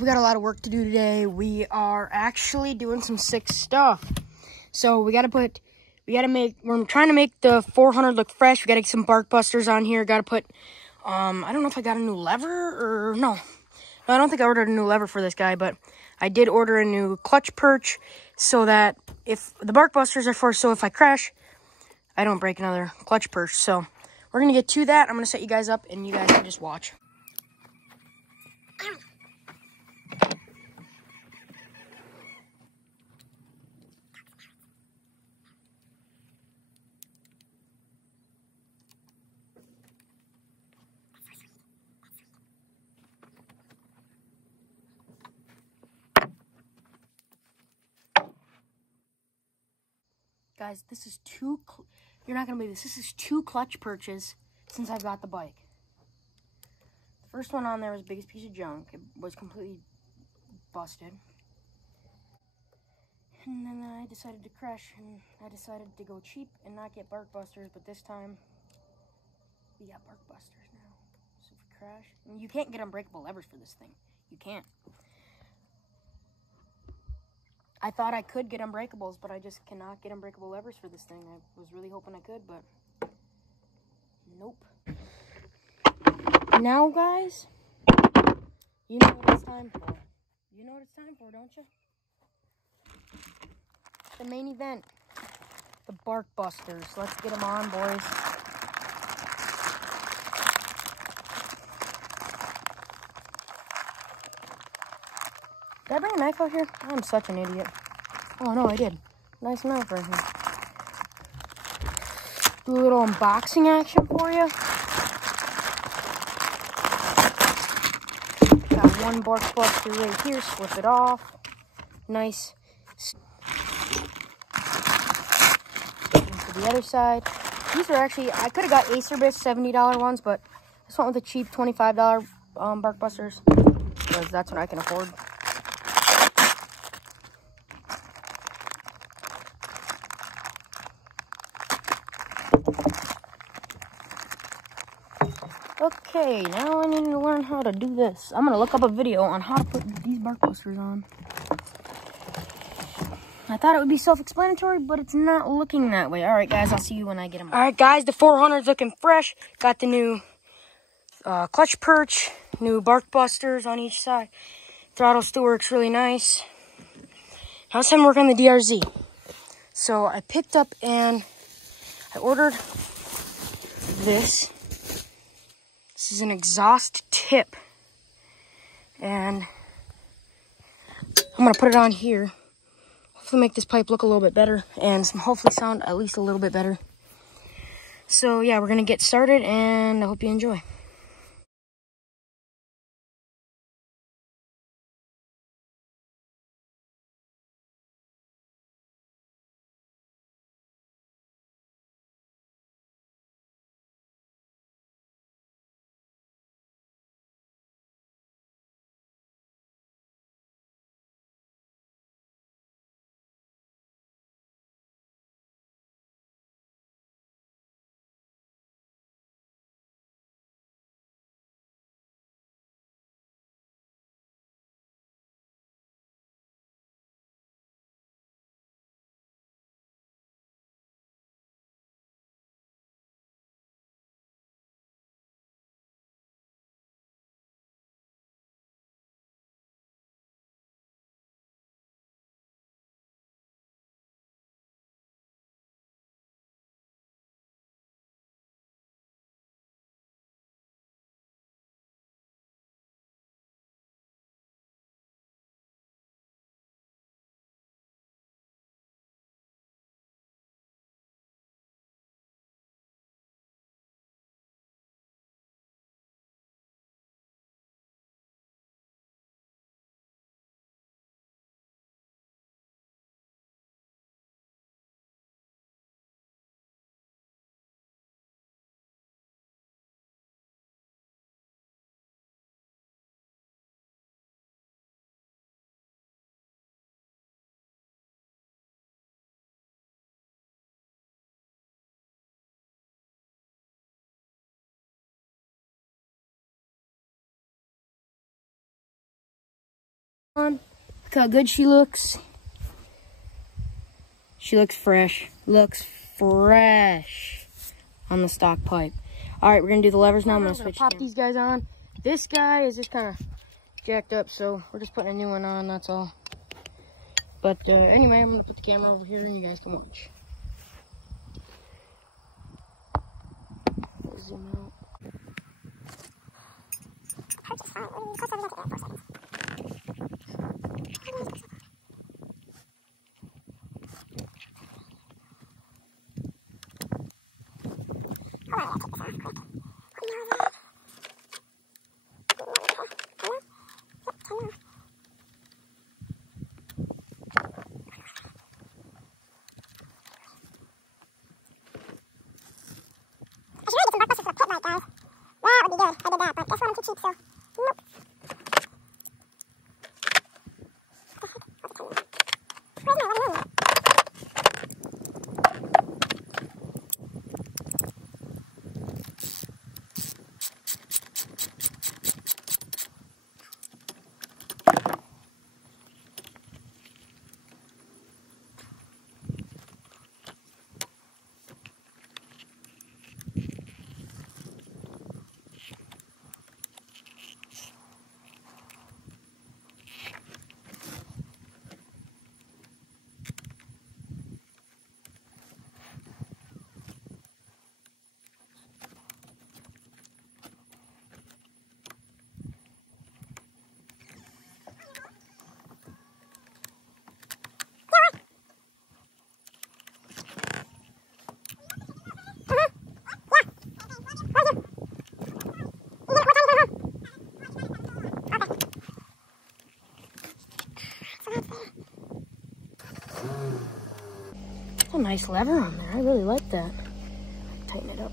We got a lot of work to do today. We are actually doing some sick stuff. So we're trying to make the 400 look fresh. We got to get some bark busters on here. Got to put, I don't know if I got a new lever or no. No, I don't think I ordered a new lever for this guy, but I did order a new clutch perch so that if the bark busters are for, so if I crash, I don't break another clutch perch. So we're going to get to that. I'm going to set you guys up and you guys can just watch. Guys, this is you're not going to believe this. This is 2 clutch perches since I've got the bike. The first one on there was the biggest piece of junk. It was completely busted. And then I decided to crash, and I decided to go cheap and not get bark busters, but this time we got bark busters now. So if we crash, and you can't get unbreakable levers for this thing. You can't. I thought I could get unbreakables, but I just cannot get unbreakable levers for this thing. I was really hoping I could, but nope. Now, guys, you know what it's time for. You know what it's time for, don't you? The main event. The bark busters. Let's get them on, boys. Did I bring a knife out here? I'm such an idiot. Oh, no, I did. Nice knife right here. Do a little unboxing action for you. Got one bark buster right here. Slip it off. Nice. Into the other side. These are actually, I could have got Acerbis $70 ones, but I just went with the cheap $25 bark busters because that's what I can afford. Okay, now I need to learn how to do this. I'm going to look up a video on how to put these bark busters on. I thought it would be self-explanatory, but it's not looking that way. All right, guys, I'll see you when I get them. All right, guys, the 400's looking fresh. Got the new clutch perch, new bark busters on each side. Throttle still works really nice. Now it's time to work on the DRZ. So I picked up and I ordered this. This is an exhaust tip. And I'm going to put it on here. Hopefully make this pipe look a little bit better. And hopefully sound at least a little bit better. So yeah, we're going to get started and I hope you enjoy. Look how good she looks. She looks fresh. Looks fresh on the stock pipe. All right, we're gonna do the levers now. I'm gonna switch. Pop these guys on. This guy is just kind of jacked up, so we're just putting a new one on. That's all. But anyway, I'm gonna put the camera over here, and you guys can watch. Zoom out. That's a nice lever on there. I really like that. Tighten it up.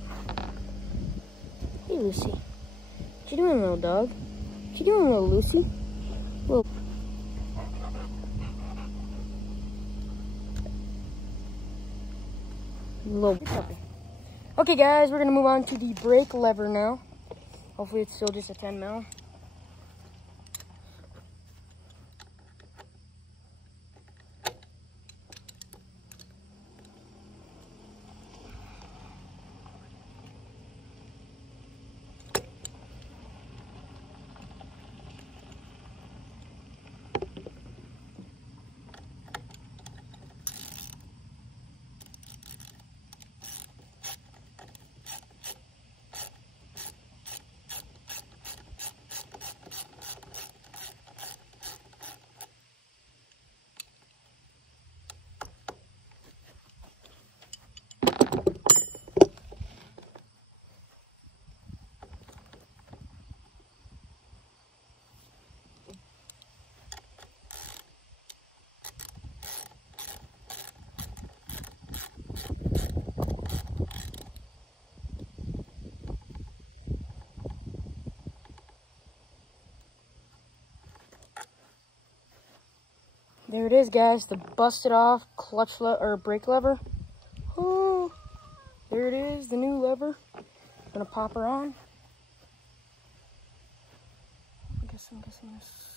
Hey, Lucy. What you doing, little dog? What you doing, little Lucy? Little puppy. Okay, guys, we're gonna move on to the brake lever now. Hopefully, it's still just a 10 mil. There it is, guys, the busted off clutch or brake lever. Oh, there it is, the new lever. Gonna pop her on. I'm guessing this.